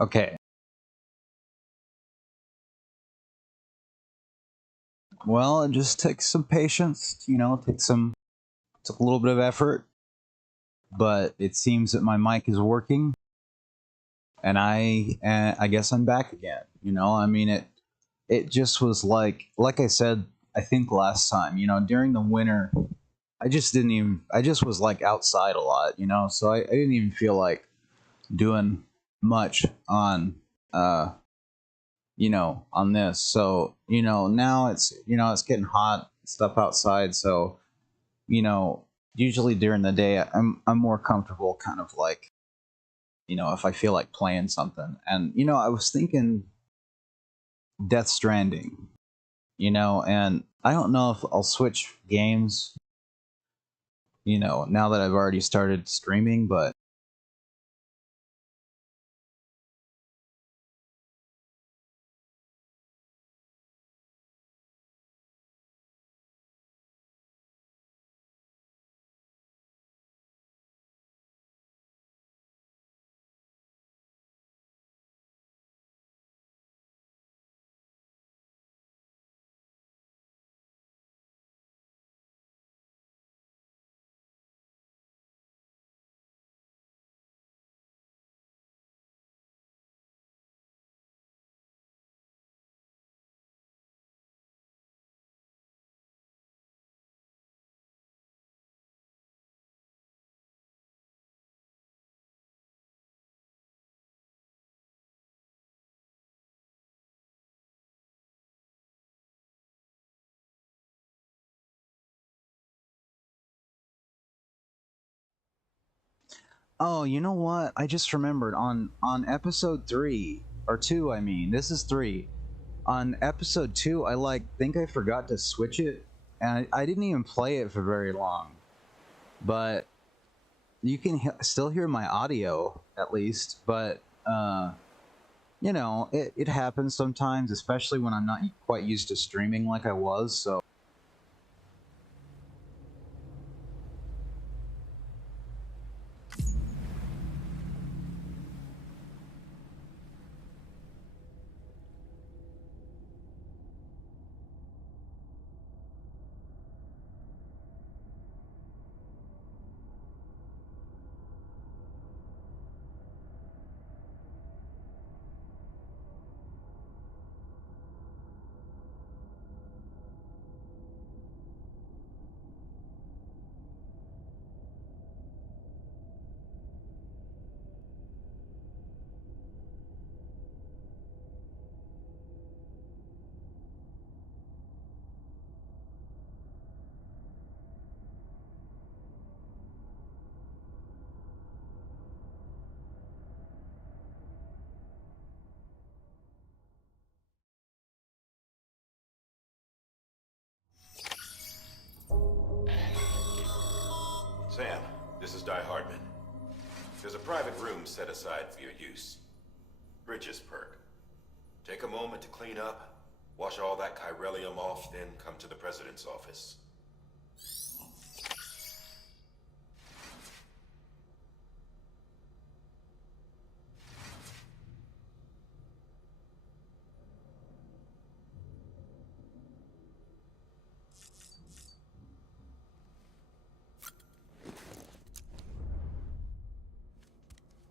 Okay. Well, it just takes some patience, took a little bit of effort, but it seems that my mic is working, and I guess I'm back again. I mean it just was like I said, I think last time, during the winter, I just was like outside a lot, so I didn't even feel like doing much on this. So, now it's getting hot stuff outside. So, you know, usually during the day, I'm more comfortable kind of like, if I feel like playing something. And, I was thinking Death Stranding, and I don't know if I'll switch games, now that I've already started streaming, but oh, you know what? I just remembered on episode 3 or 2, I mean. This is 3. On episode 2, I think I forgot to switch it, and I didn't even play it for very long. But you can still hear my audio at least, but it happens sometimes, especially when I'm not quite used to streaming like I was. So Sam, this is Di Hardman. There's a private room set aside for your use. Bridges perk. Take a moment to clean up, wash all that chiralium off, then come to the president's office.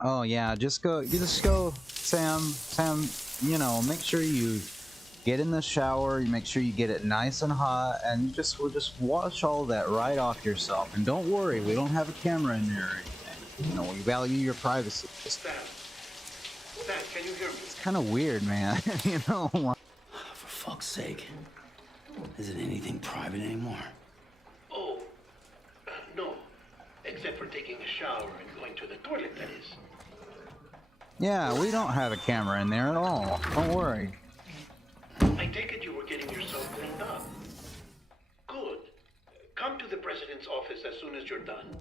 oh yeah, you just go, Sam. Make sure you get in the shower. You make sure you get it nice and hot, and we'll just wash all that right off yourself. And don't worry, we don't have a camera in there or anything. We value your privacy. Sam, can you hear me? It's kind of weird, man. For fuck's sake. Isn't anything private anymore? Oh, no. Except for taking a shower and going to the toilet, that is. Yeah, we don't have a camera in there at all. Don't worry. I take it you were getting yourself cleaned up. Good. Come to the president's office as soon as you're done.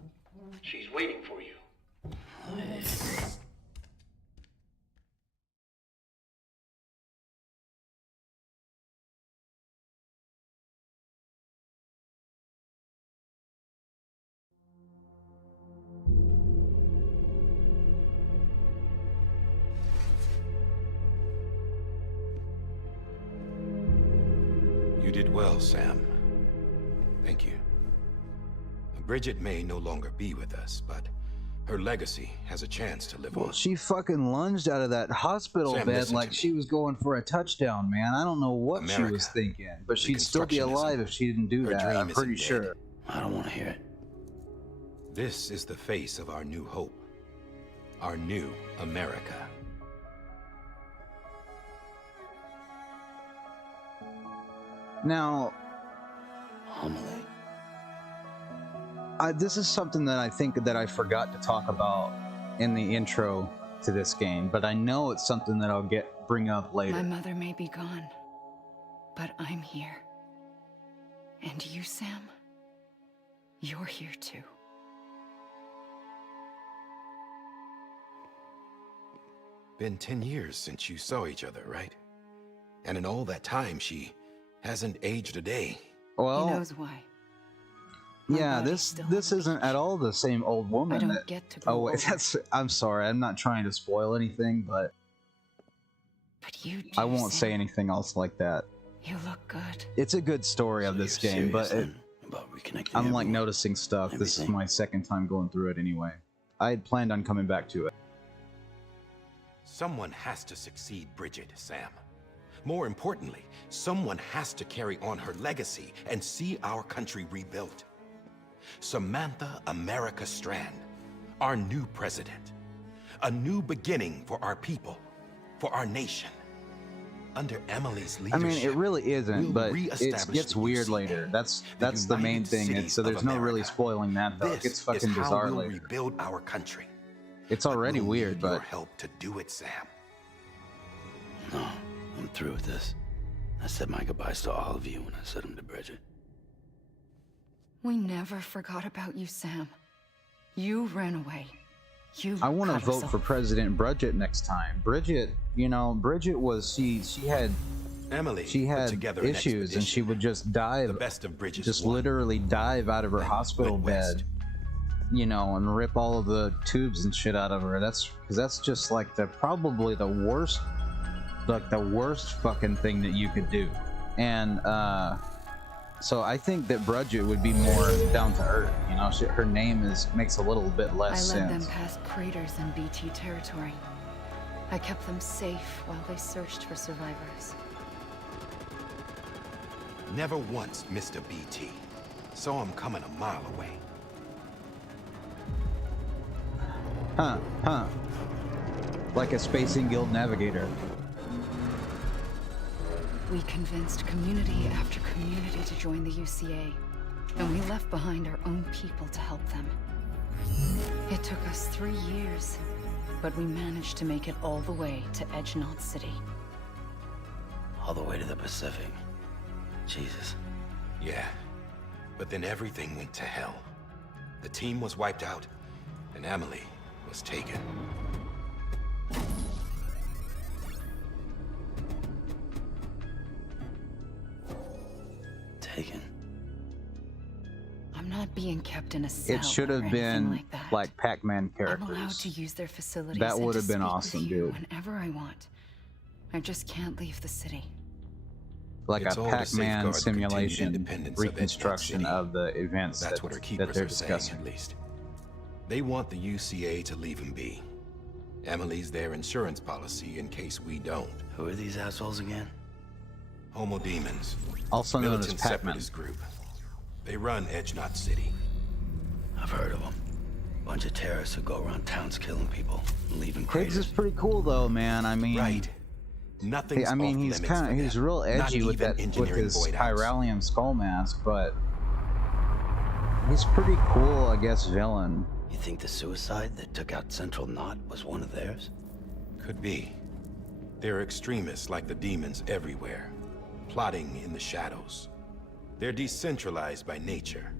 She's waiting for you. You did well, Sam. Thank you. Bridget may no longer be with us, but her legacy has a chance to live Well, on. she fucking lunged out of that hospital Sam, bed listen like to she me. was going for a touchdown, man. I don't know what she was America, thinking, but she'd still be Reconstructionism. alive if she didn't do Her that. dream I'm pretty isn't sure. dead. I don't want to hear it. This is the face of our new hope. Our new America. Now, Amelie? this is something that I think that I forgot to talk about in the intro to this game, but I know it's something that I'll bring up later. My mother may be gone, but I'm here. And you, Sam, you're here too. Been 10 years since you saw each other, right? And in all that time, she hasn't aged a day. Well, He knows why. My yeah, body's this still on this the isn't beach. at all the same old woman. I don't that, get to grow oh wait, older. that's. I'm sorry. I'm not trying to spoil anything, but But you do, I won't say Sam. anything else like that. You look good. It's a good story of So this you're game, but serious then about reconnecting I'm like everyone? noticing stuff. This is Everything? my second time going through it anyway. I had planned on coming back to it. Someone has to succeed Bridget, Sam. More importantly, someone has to carry on her legacy and see our country rebuilt. Samantha America Strand, our new president. A new beginning for our people, for our nation. Under Emily's I leadership, mean, it really isn't, we'll but it reestablish gets the weird UCA, later. That's the main United thing. Cities So of there's no really America. spoiling that though. It This gets fucking is how bizarre we'll later. rebuild our country. It's But already we'll weird, need your but help to do it, Sam. No, I'm through with this. I said my goodbyes to all of you when I said them to Bridget. We never forgot about you, Sam. You ran away. You I want to cut us vote for off. President Bridget next time. Bridget, you know, Bridget was she had Emily she put had together an issues and she expedition. would just dive, The best of Bridget's just won. literally dive out of her Then hospital went west. bed, you know, and rip all of the tubes and shit out of her. That's because that's just like probably the worst, like the worst fucking thing that you could do. And so I think that Bridget would be more down to earth. You know, her name makes a little bit I less led sense. them past craters in BT territory. I kept them safe while they searched for survivors. Never once missed a BT. Saw him coming a mile away. Huh. Like a Spacing Guild navigator. We convinced community after community to join the UCA, and we left behind our own people to help them. It took us 3 years, but we managed to make it all the way to Edgenaught City. All the way to the Pacific. Jesus. Yeah. But then everything went to hell. The team was wiped out, and Emily was taken. Taken. I'm not being kept in a cell. It should or have anything been like that. like Pac-Man I'm allowed characters. to use their facilities. That and would to have been speak with awesome, you dude. Whenever I want. I just can't leave the city. Like It's a all to Pac-Man safeguard the continued simulation independence of reconstruction Edgemont City. of the events That's what our that keepers they're are saying, discussing. at least. They want the UCA to leave him be. Emily's their insurance policy in case we don't. Who are these assholes again? Homo Demons. Also known as Militant Pac-Man. separatist group. They run Edgenaught City. I've heard of them. Bunch of terrorists who go around towns killing people and leaving Higgs craters. is pretty cool though, man. I mean, Right. Nothing's I mean, off he's limits for he's them. real Not edgy with even that with engineering his void outs. Pyralium skull mask, but he's pretty cool, I guess, villain. You think the suicide that took out Central Knot was one of theirs? Could be. There are extremists like the demons everywhere, plotting in the shadows. They're decentralized by nature.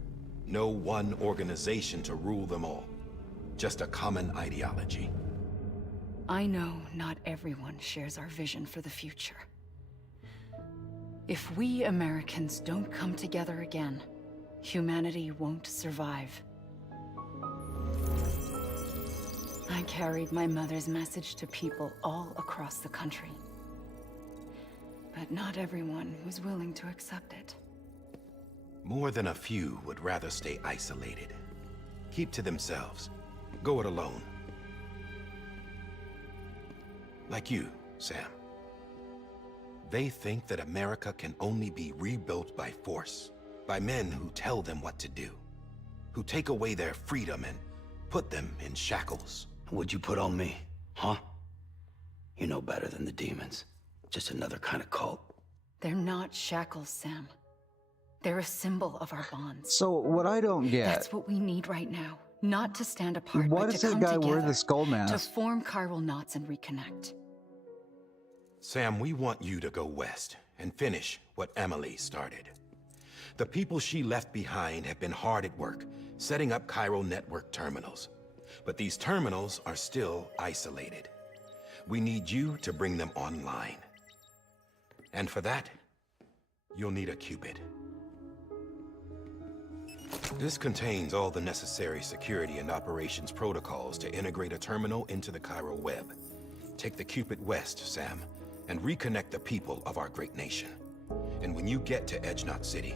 No one organization to rule them all. Just a common ideology. I know not everyone shares our vision for the future. If we Americans don't come together again, humanity won't survive. I carried my mother's message to people all across the country. But not everyone was willing to accept it. More than a few would rather stay isolated. Keep to themselves. Go it alone. Like you, Sam. They think that America can only be rebuilt by force, by men who tell them what to do, who take away their freedom and put them in shackles. What'd you put on me, huh? You know better than the demons. Just another kind of cult. They're not shackles, Sam. They're a symbol of our bonds. So what I don't get, That's what we need right now. Not to stand apart, why but does to that come guy together, wear the skull to mask? form chiral knots and reconnect. Sam, we want you to go west and finish what Emily started. The people she left behind have been hard at work, setting up chiral network terminals. But these terminals are still isolated. We need you to bring them online. And for that, you'll need a Cupid. This contains all the necessary security and operations protocols to integrate a terminal into the chiral web. Take the Cupid west, Sam, and reconnect the people of our great nation. And when you get to Edge Knot City,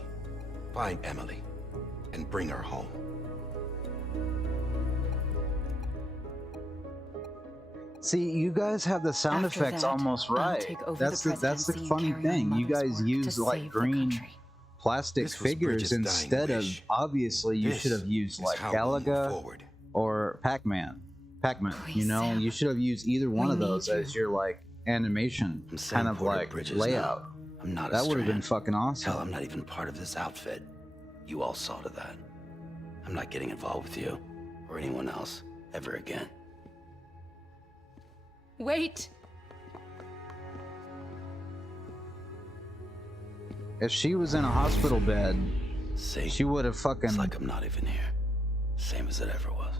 find Emily and bring her home. See, you guys have the sound After effects that, almost I'll right. take over That's the the presidency funny and carry on thing. You Mother's guys work use to like save the green country. plastic This was figures Bridget's dying instead of, wish. obviously you This should have used is like how we'll move Galaga forward. or Pac-Man. Pac-Man, you Please, know? Sam. You should have used either one We of those need as you. your like animation I'm Sam kind of Porter like Bridges layout. now. I'm not a That would have been Strand. fucking awesome. Hell, I'm not even part of this outfit. You all saw to that. I'm not getting involved with you or anyone else ever again. Wait! If she was in a hospital bed, See, she would have fucking, it's like I'm not even here. Same as it ever was.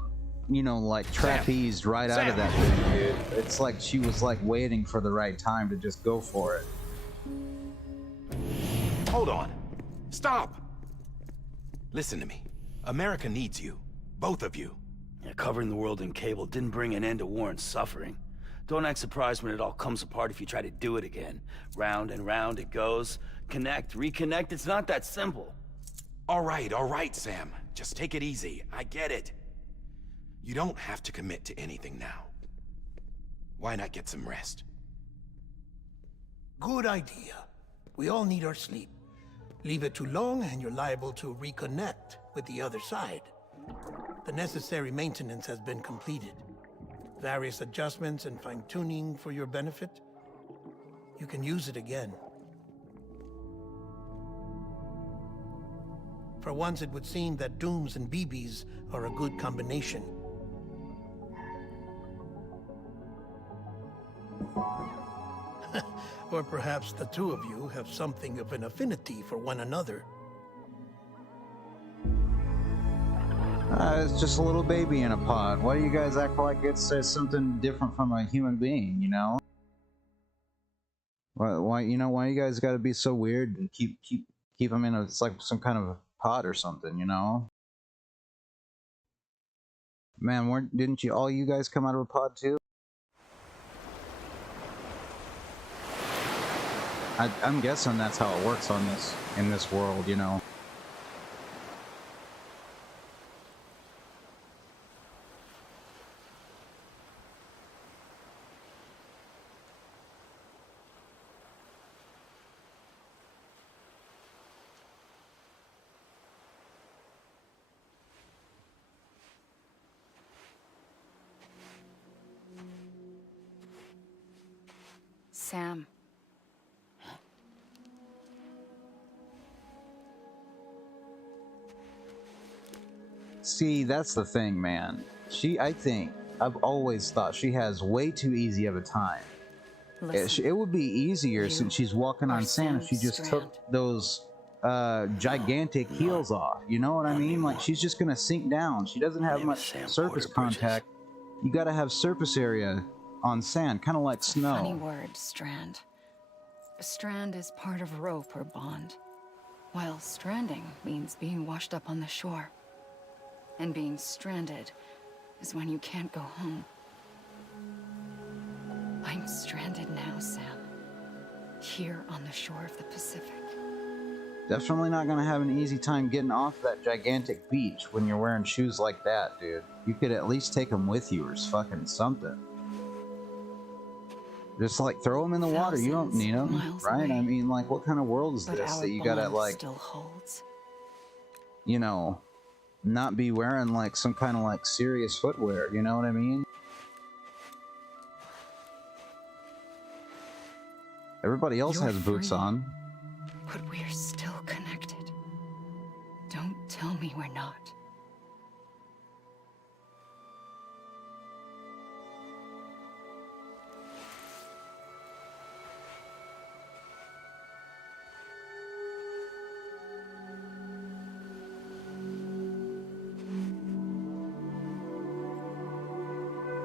you know, like trapezed right out of that thing, dude. It's like she was like waiting for the right time to just go for it. Hold on. Stop! Listen to me. America needs you. Both of you. Yeah, covering the world in cable didn't bring an end to war and suffering. Don't act surprised when it all comes apart if you try to do it again. Round and round it goes. Connect, reconnect, it's not that simple. All right, Sam. Just take it easy. I get it. You don't have to commit to anything now. Why not get some rest? Good idea. We all need our sleep. Leave it too long and you're liable to reconnect with the other side. The necessary maintenance has been completed. Various adjustments and fine-tuning for your benefit. You can use it again. For once, it would seem that Dooms and BBs are a good combination. Or perhaps the two of you have something of an affinity for one another. It's just a little baby in a pod. Why do you guys act like it's something different from a human being, you know? Why you guys gotta be so weird and keep them in it's like some kind of a pod or something, you know? Man, didn't all you guys come out of a pod too? I'm guessing that's how it works in this world, you know. Sam. See, that's the thing, man. I've always thought she has way too easy of a time. Listen, It would be easier you since she's walking are on sand if she Sam just Strand. took those gigantic heels off. You know what I mean? Like, she's just gonna sink down. She doesn't have name is much Sam surface Porter Bridges. contact. You gotta have surface area on sand, kind of like Funny snow. word, strand. A strand is part of rope or bond, while stranding means being washed up on the shore. And being stranded is when you can't go home. I'm stranded now, Sam. here on the shore of the Pacific. Definitely not gonna have an easy time getting off that gigantic beach when you're wearing shoes like that, dude. You could at least take them with you or fucking something. Just like throw them in the water. You don't need them, right? I mean, like, what kind of world is this that you gotta like, still holds. you know, not be wearing like some kind of like serious footwear? You know what I mean? Everybody else You're has boots free. on. But we're still connected. Don't tell me we're not.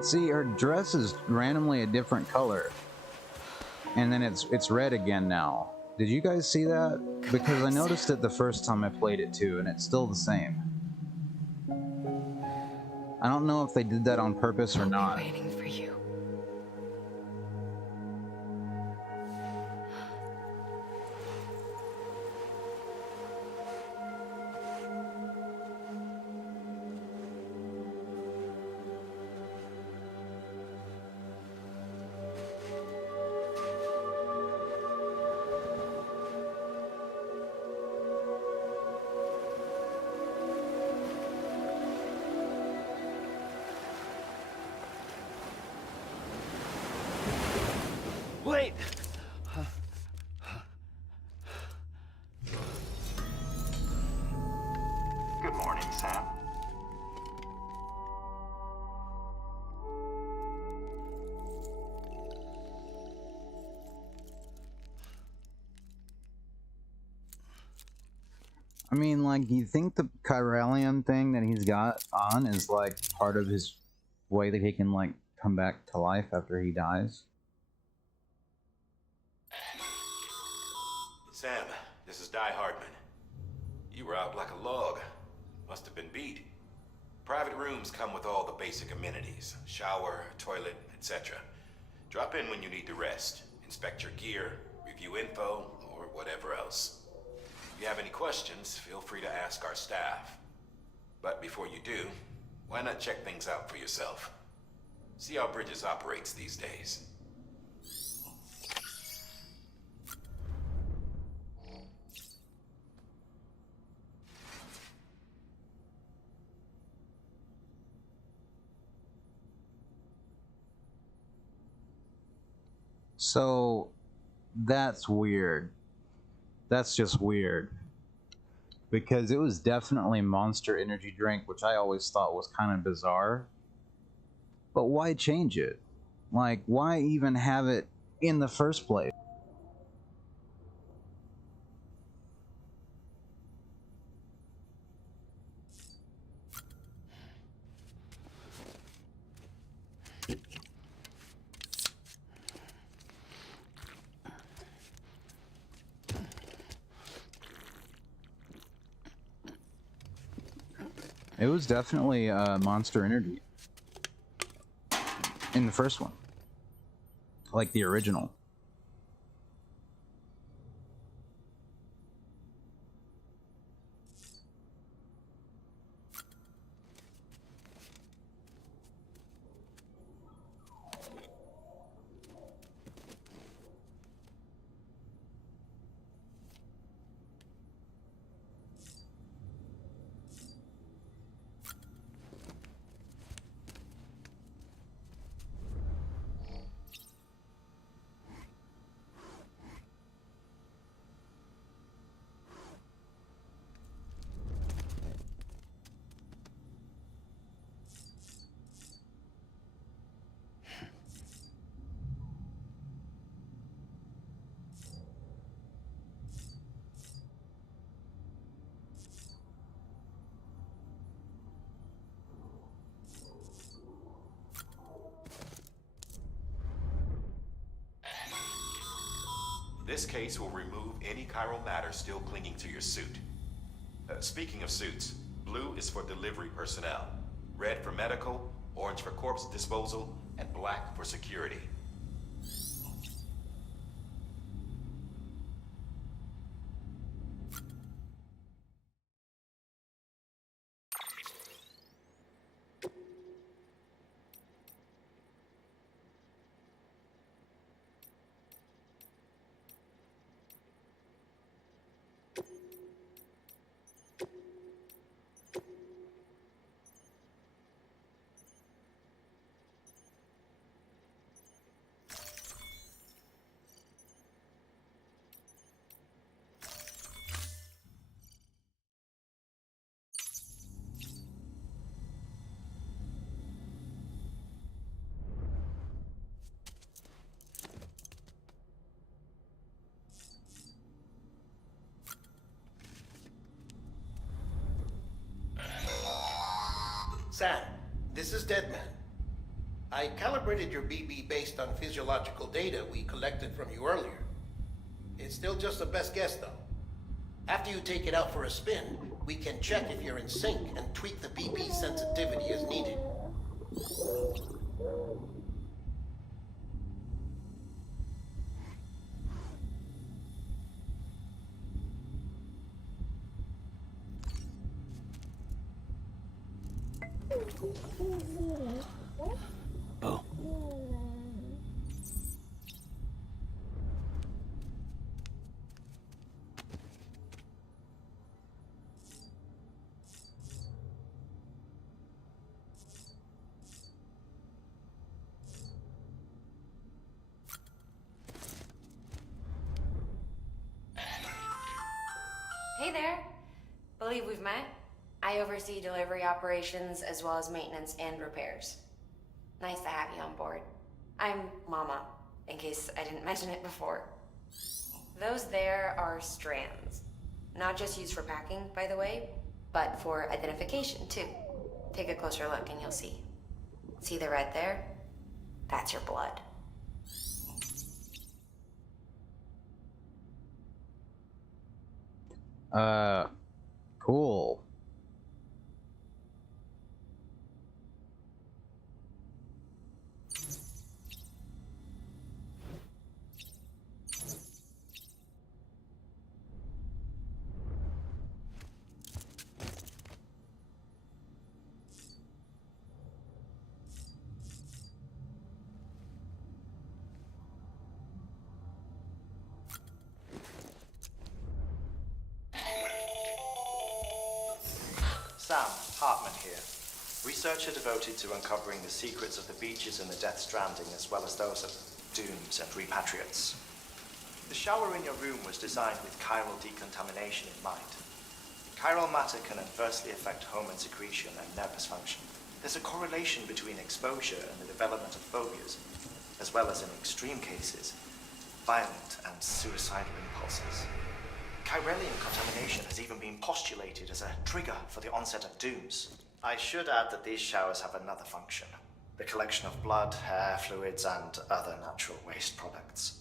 See, her dress is randomly a different color. And then it's red again now. Did you guys see that? Because I noticed it the first time I played it too, and it's still the same. I don't know if they did that on purpose or not. I'll be waiting for you. Wait! Good morning, Sam. I mean, like, you think the chiralium thing that he's got on is like part of his way that he can like come back to life after he dies? Sam, this is Di Hardman. You were out like a log. Must have been beat. Private rooms come with all the basic amenities. Shower, toilet, etc. Drop in when you need to rest. Inspect your gear, review info, or whatever else. If you have any questions, feel free to ask our staff. But before you do, why not check things out for yourself? See how Bridges operates these days. So, that's weird. That's just weird. Because it was definitely Monster Energy drink, which I always thought was kind of bizarre. But why change it? Like, why even have it in the first place? It was definitely Monster Energy in the first one, like the original. This case will remove any chiral matter still clinging to your suit. Speaking of suits, blue is for delivery personnel, red for medical, orange for corpse disposal, and black for security. Sam, this is Deadman. I calibrated your BB based on physiological data we collected from you earlier. It's still just a best guess, though. After you take it out for a spin, we can check if you're in sync and tweak the BB sensitivity as needed. Oh. Hey there. Believe we've met. I oversee delivery operations as well as maintenance and repairs. Nice to have you on board. I'm Mama, in case I didn't mention it before. Those there are strands. Not just used for packing, by the way, but for identification too. Take a closer look and you'll see. See the red there? That's your blood. Cool. Sam, Hartman here. Researcher devoted to uncovering the secrets of the beaches and the Death Stranding, as well as those of dooms and repatriates. The shower in your room was designed with chiral decontamination in mind. Chiral matter can adversely affect hormone secretion and nervous function. There's a correlation between exposure and the development of phobias, as well as, in extreme cases, violent and suicidal impulses. Chiralium contamination has even been postulated as a trigger for the onset of dooms. I should add that these showers have another function: the collection of blood, hair, fluids, and other natural waste products.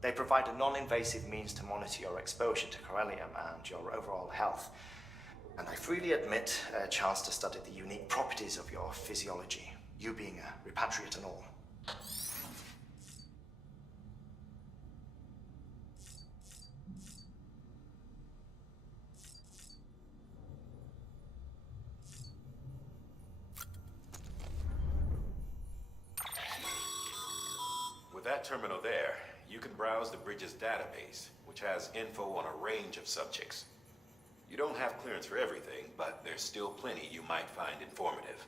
They provide a non-invasive means to monitor your exposure to chiralium and your overall health. And I freely admit a chance to study the unique properties of your physiology, you being a repatriate and all. With that terminal there, you can browse the bridge's database, which has info on a range of subjects. You don't have clearance for everything, but there's still plenty you might find informative.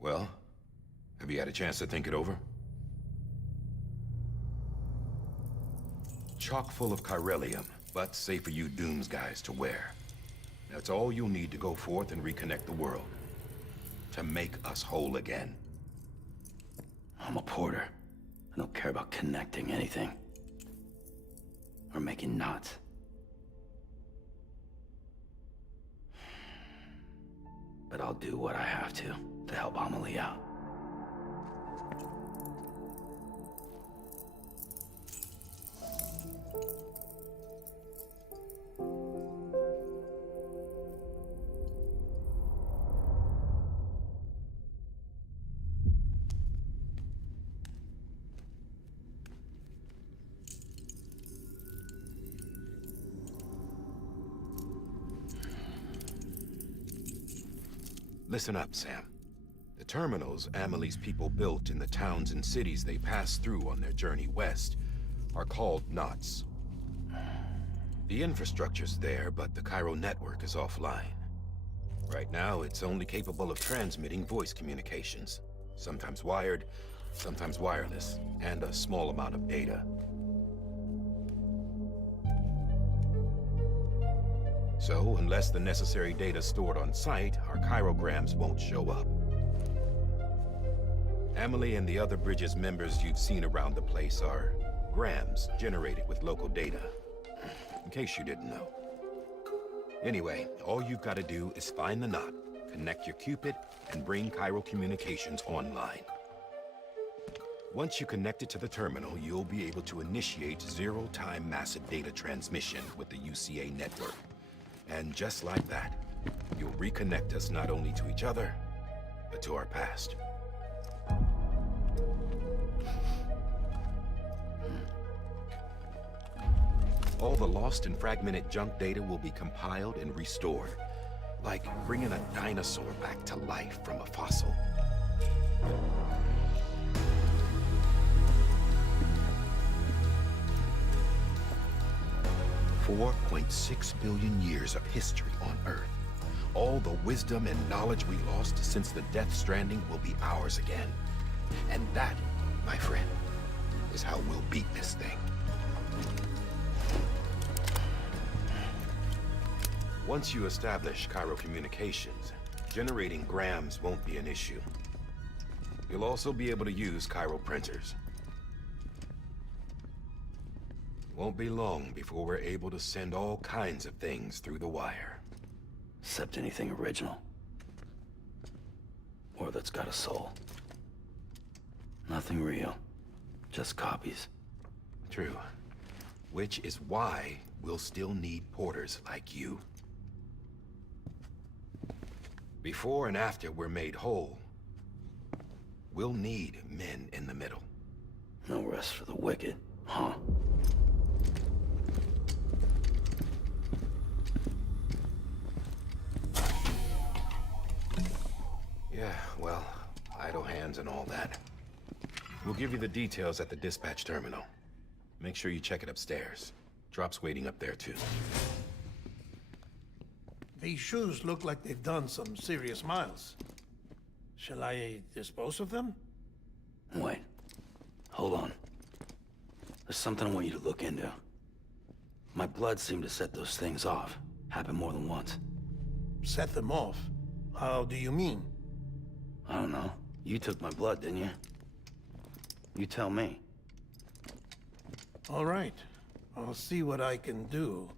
Well, have you had a chance to think it over? chock full of chiralium, but safe for you Dooms guys to wear. That's all you'll need to go forth and reconnect the world. To make us whole again. I'm a porter. I don't care about connecting anything. Or making knots. But I'll do what I have to help Amelie out. Listen up, Sam. The terminals Amelie's people built in the towns and cities they passed through on their journey west are called knots. The infrastructure's there, but the Cairo network is offline. Right now, it's only capable of transmitting voice communications. Sometimes wired, sometimes wireless, and a small amount of data. So, unless the necessary data stored on site, our chirograms won't show up. Amelie and the other Bridges members you've seen around the place are grams generated with local data. In case you didn't know. Anyway, all you've got to do is find the knot, connect your Cupid, and bring Cairo communications online. Once you connect it to the terminal, you'll be able to initiate zero-time massive data transmission with the UCA network. And just like that, you'll reconnect us not only to each other, but to our past. All the lost and fragmented junk data will be compiled and restored, like bringing a dinosaur back to life from a fossil. 4.6 billion years of history on Earth. All the wisdom and knowledge we lost since the Death Stranding will be ours again. And that, my friend, is how we'll beat this thing. Once you establish Cairo communications, generating grams won't be an issue. You'll also be able to use Cairo printers. Won't be long before we're able to send all kinds of things through the wire. Except anything original. Or that's got a soul. Nothing real. Just copies. True. Which is why we'll still need porters like you. Before and after we're made whole, we'll need men in the middle. No rest for the wicked, huh? Yeah, well, idle hands and all that. We'll give you the details at the dispatch terminal. Make sure you check it upstairs. Drop's waiting up there, too. These shoes look like they've done some serious miles. Shall I dispose of them? Wait. Hold on. There's something I want you to look into. My blood seemed to set those things off. Happened more than once. Set them off? How do you mean? I don't know. You took my blood, didn't you? You tell me. All right. I'll see what I can do.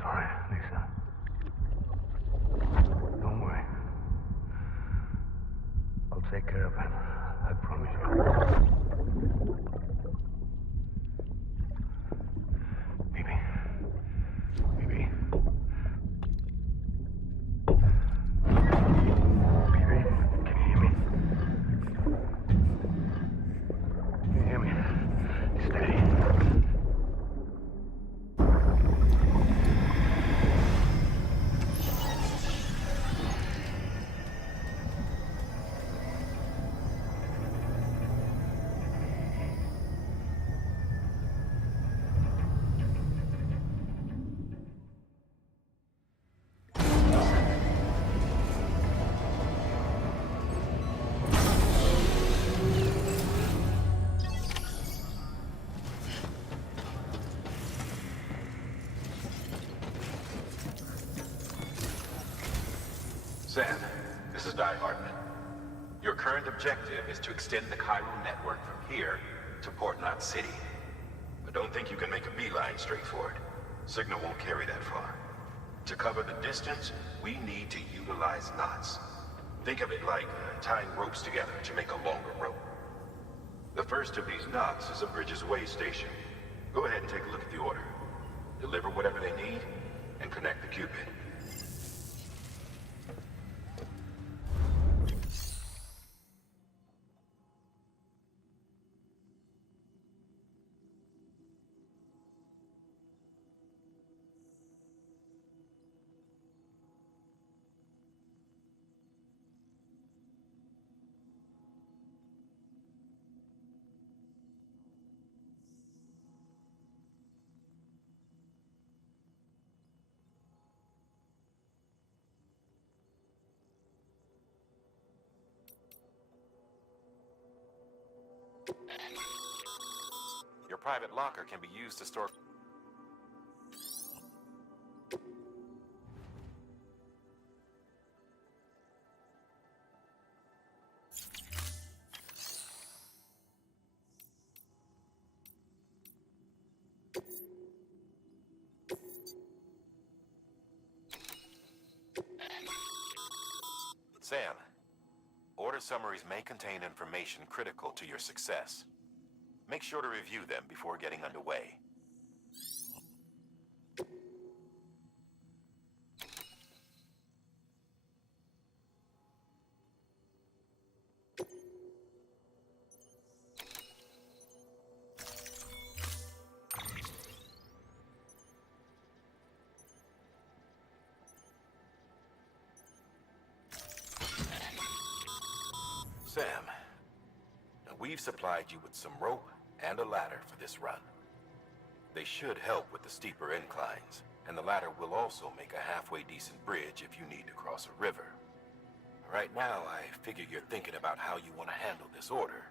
Sorry, Lisa. Don't worry. I'll take care of him. I promise you. Baby. Baby. Sam, this is Di Hartman. Your current objective is to extend the Cairo network from here to Port Knot City. But don't think you can make a beeline straight for it. Signal won't carry that far. To cover the distance, we need to utilize knots. Think of it like tying ropes together to make a longer rope. The first of these knots is a Bridges Way station. Go ahead and take a look at the order. Deliver whatever they need, and connect the Cupid. Your private locker can be used to store... Sam, order summaries may contain information critical to your success. Make sure to review them before getting underway. Sam, now we've supplied you with some rope and a ladder for this run. They should help with the steeper inclines, and the ladder will also make a halfway decent bridge if you need to cross a river. Right now, I figure you're thinking about how you want to handle this order.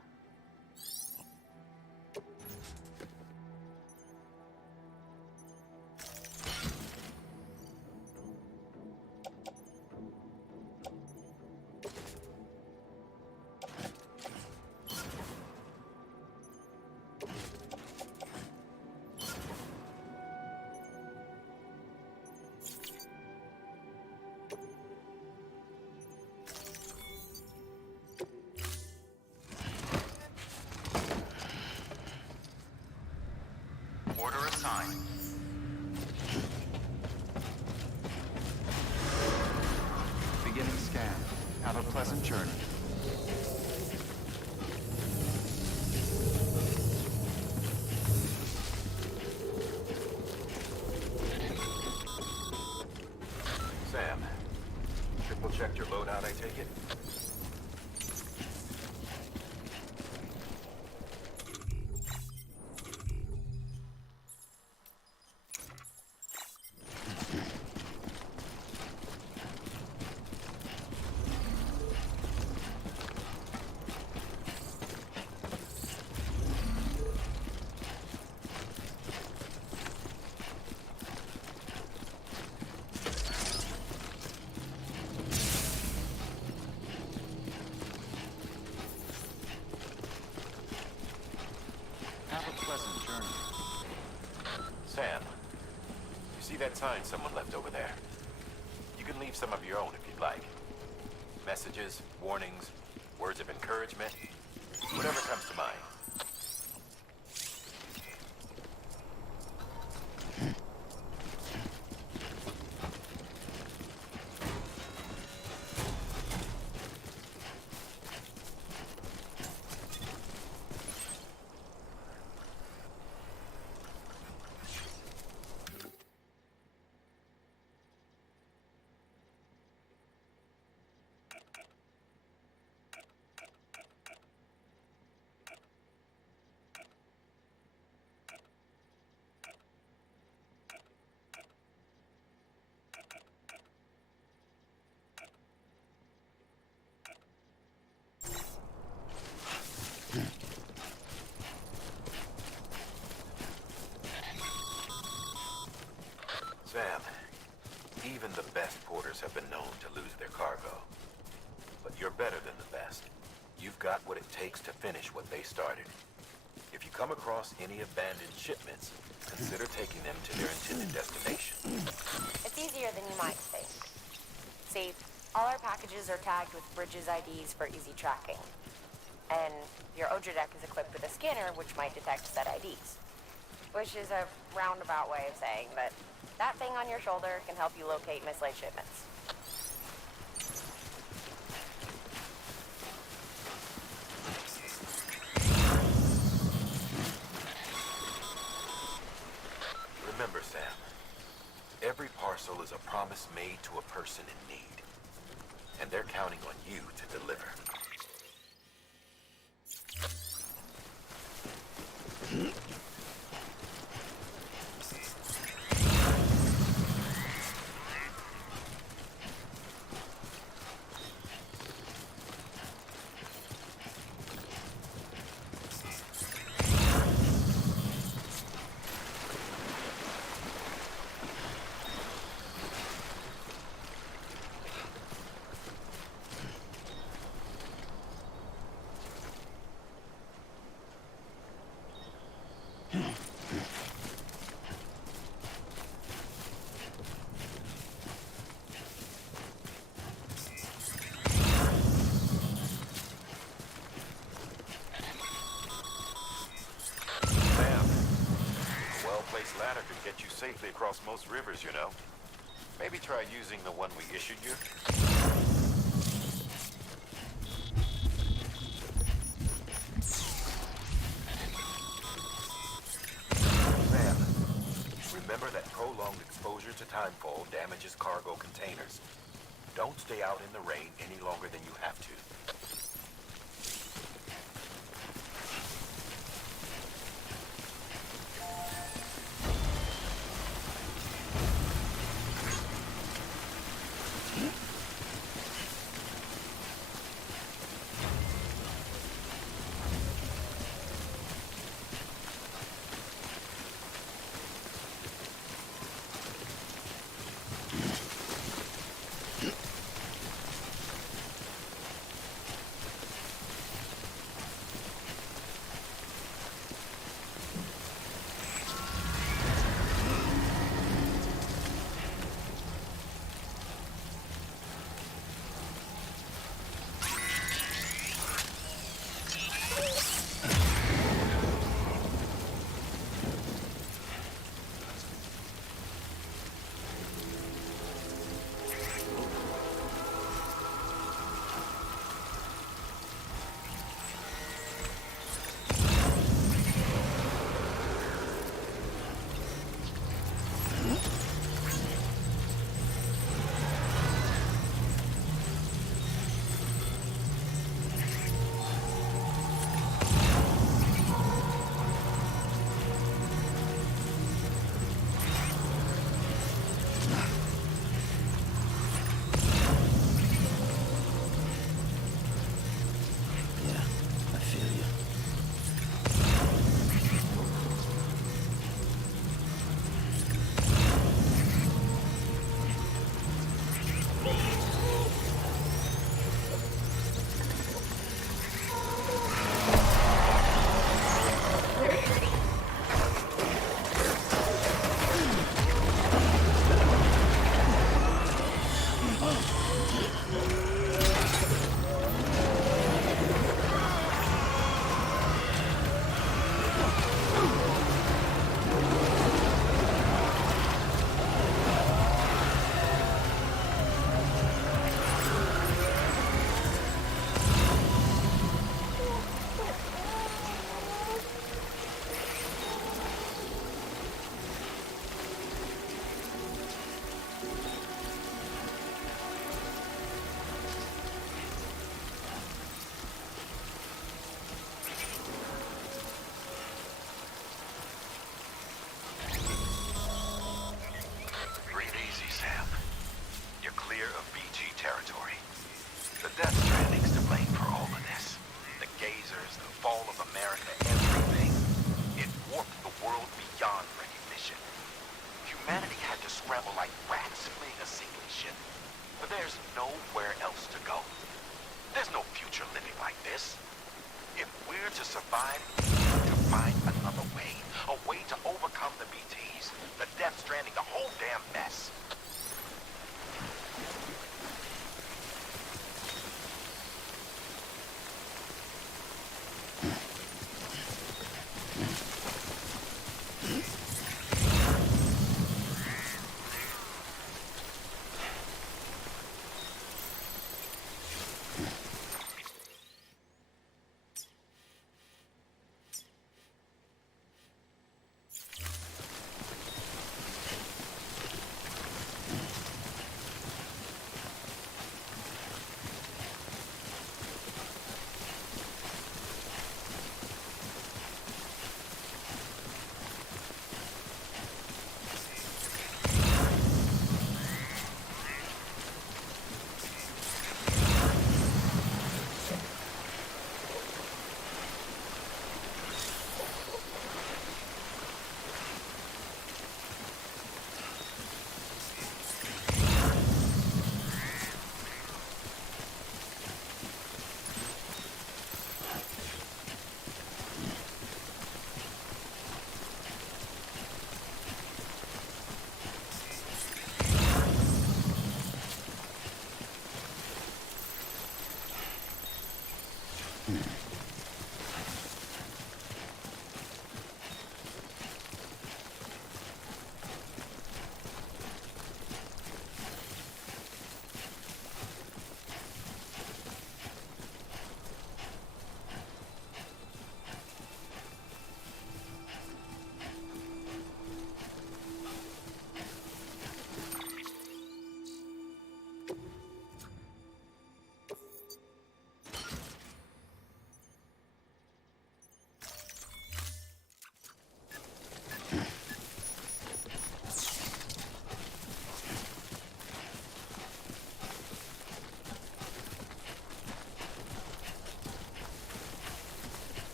Order assigned. Beginning scan. Have a pleasant journey. Sam, triple checked your loadout, I take it? Have a pleasant journey. Sam, you see that sign someone left over there? You can leave some of your own if you'd like. Messages, warnings, words of encouragement, whatever comes to mind. Sam, even the best porters have been known to lose their cargo. got what it takes to finish what they started. If you come across any abandoned shipments, consider taking them to their intended destination. It's easier than you might think. See, all our packages are tagged with Bridges IDs for easy tracking. And your Odra deck is equipped with a scanner which might detect said IDs. Which is a roundabout way of saying that that thing on your shoulder can help you locate mislaid shipments. Remember, Sam, every parcel is a promise made to a person in need. And they're counting on you to deliver. Ladder could get you safely across most rivers, you know. Maybe try using the one we issued you. Sam, remember that prolonged exposure to timefall damages cargo containers. Don't stay out in the rain any longer than you have to. Stranding's to blame for all of this. The gazers, the fall of America, everything. It warped the world beyond recognition. Humanity had to scramble like rats fleeing a sinking ship. But there's nowhere else to go. There's no future living like this. to survive, to find another way. A way to overcome the BTs. The Death Stranding, the whole damn mess.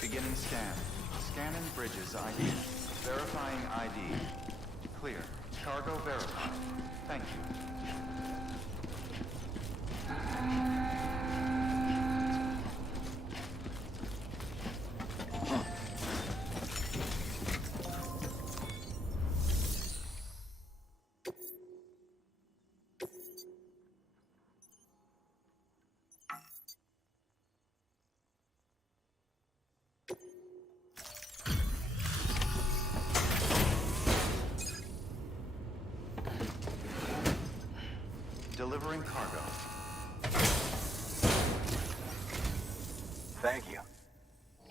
Beginning scan. Scanning bridges ID. Verifying ID. Clear. Cargo verified. Thank you. Delivering cargo. Thank you.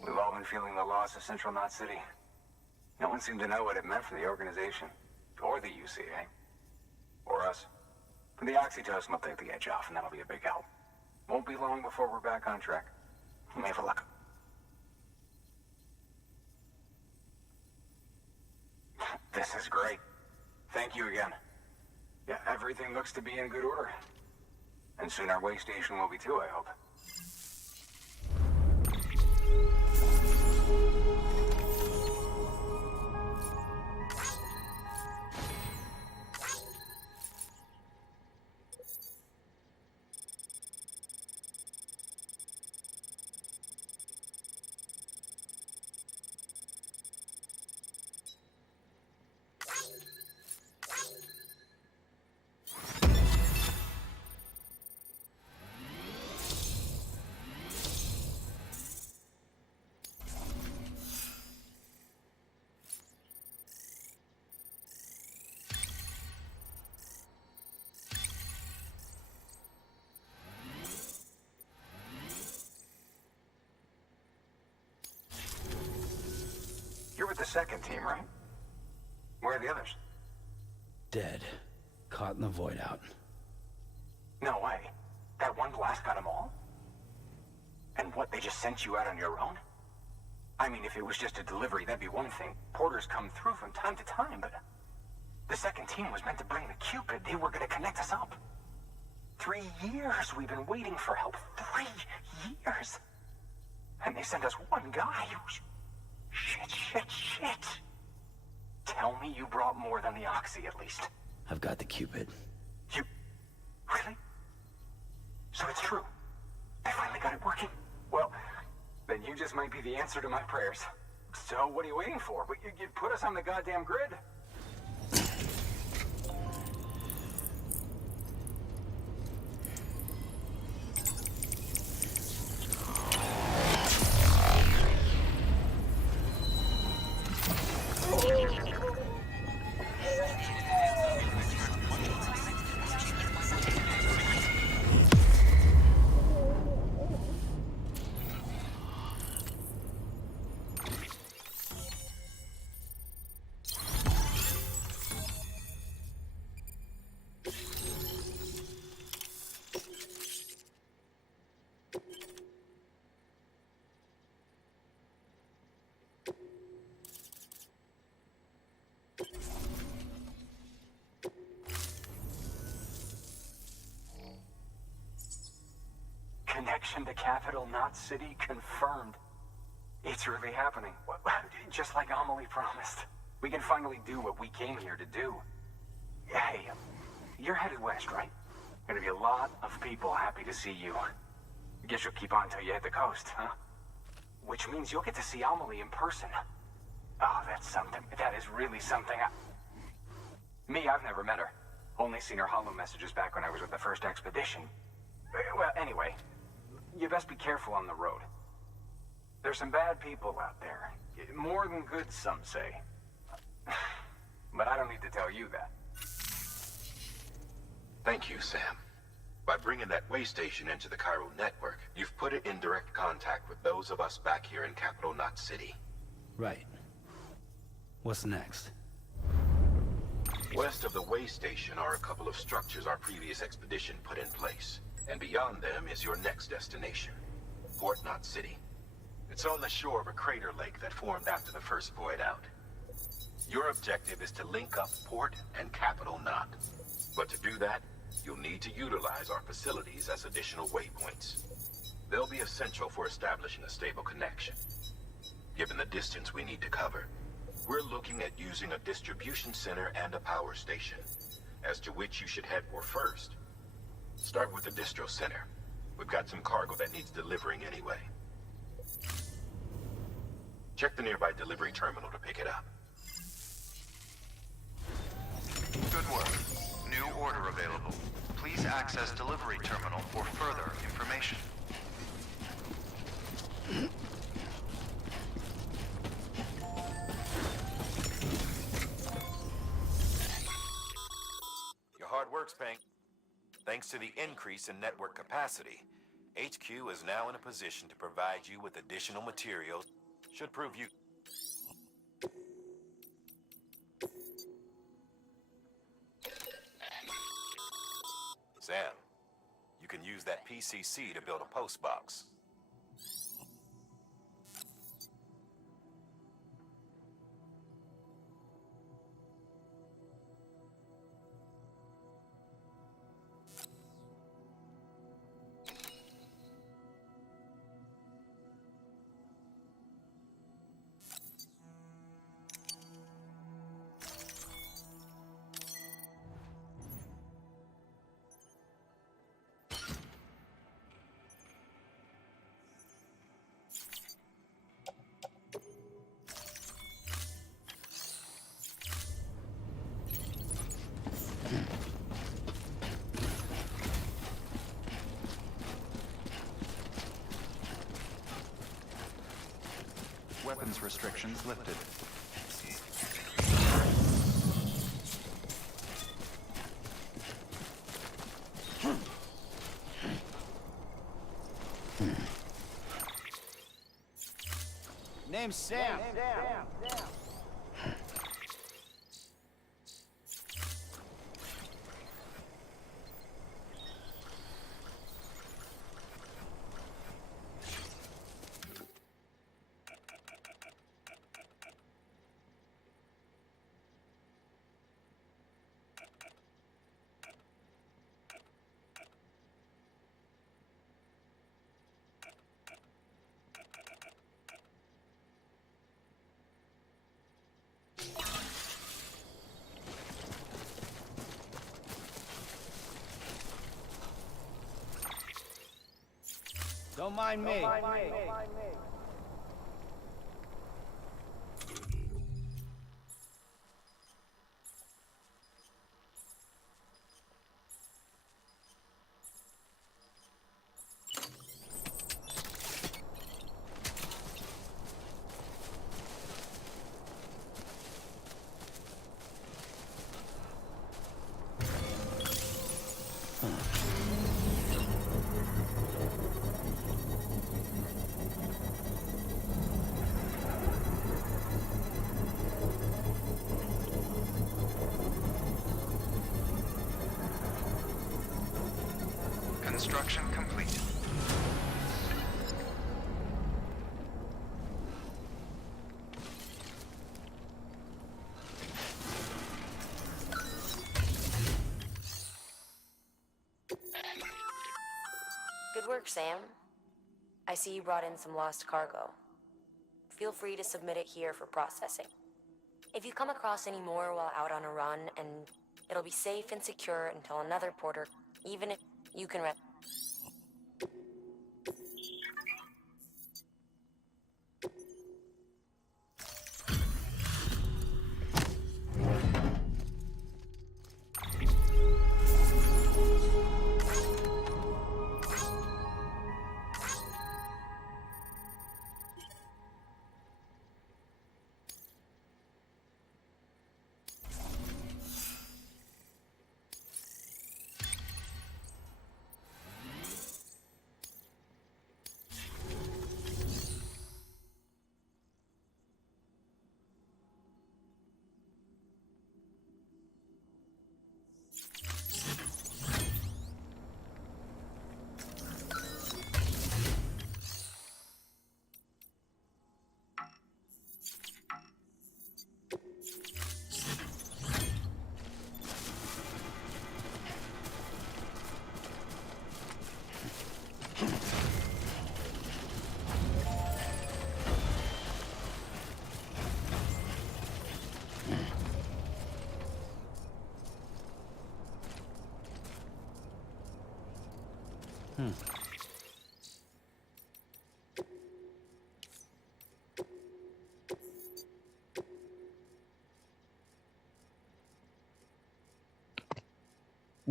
We've all been feeling the loss of Central Knot City. No one seemed to know what it meant for the organization, or the UCA, or us. But the oxytocin will take the edge off, and that'll be a big help. Won't be long before we're back on track. You may have a luck. This is great. Thank you again. Yeah, everything looks to be in good order. And soon our way station will be too, I hope. You're with the second team, right? Where are the others? Dead. Caught in the void out. No way. That one blast got them all? And what, they just sent you out on your own? I mean, if it was just a delivery, that'd be one thing. Porters come through from time to time, but... The second team was meant to bring the Cupid. They were gonna connect us up. 3 years we've been waiting for help. 3 years. And they sent us one guy. Shit. Tell me you brought more than the Oxy, at least. I've got the Cupid. You... Really? So it's true. They finally got it working. Well, then you just might be the answer to my prayers. So what are you waiting for? You put us on the goddamn grid. Connection to capital, not city, confirmed. It's really happening. Just like Amelie promised. We can finally do what we came here to do. Hey, you're headed west, right? Gonna be a lot of people happy to see you. Guess you'll keep on till you hit the coast, huh? Which means you'll get to see Amelie in person. Oh, that's something. That is really something. Me, I've never met her. Only seen her holo messages back when I was with the first expedition. Well, anyway, you best be careful on the road. There's some bad people out there. More than good, some say. But I don't need to tell you that. Thank you, Sam. By bringing that way station into the Cairo network, you've put it in direct contact with those of us back here in Capital Knot City. Right. What's next? West of the way station are a couple of structures our previous expedition put in place. And beyond them is your next destination, Port Knot City. It's on the shore of a crater lake that formed after the first void out. Your objective is to link up Port and Capital Knot. But to do that, you'll need to utilize our facilities as additional waypoints. They'll be essential for establishing a stable connection. Given the distance we need to cover, we're looking at using a distribution center and a power station, as to which you should head for first. Start with the distro center. We've got some cargo that needs delivering anyway. Check the nearby delivery terminal to pick it up. Good work. New order available. Please access delivery terminal for further information. Your hard work's paying. Thanks to the increase in network capacity, HQ is now in a position to provide you with additional materials. Should prove you... Sam, you can use that PCC to build a post box. Weapons restrictions lifted. Name's Sam. Don't mind me. Construction complete. Good work, Sam. I see you brought in some lost cargo. Feel free to submit it here for processing. If you come across any more while out on a run, and it'll be safe and secure until another porter, even if you can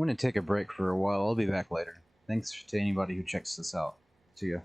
I'm going to take a break for a while. I'll be back later. Thanks to anybody who checks this out. See ya.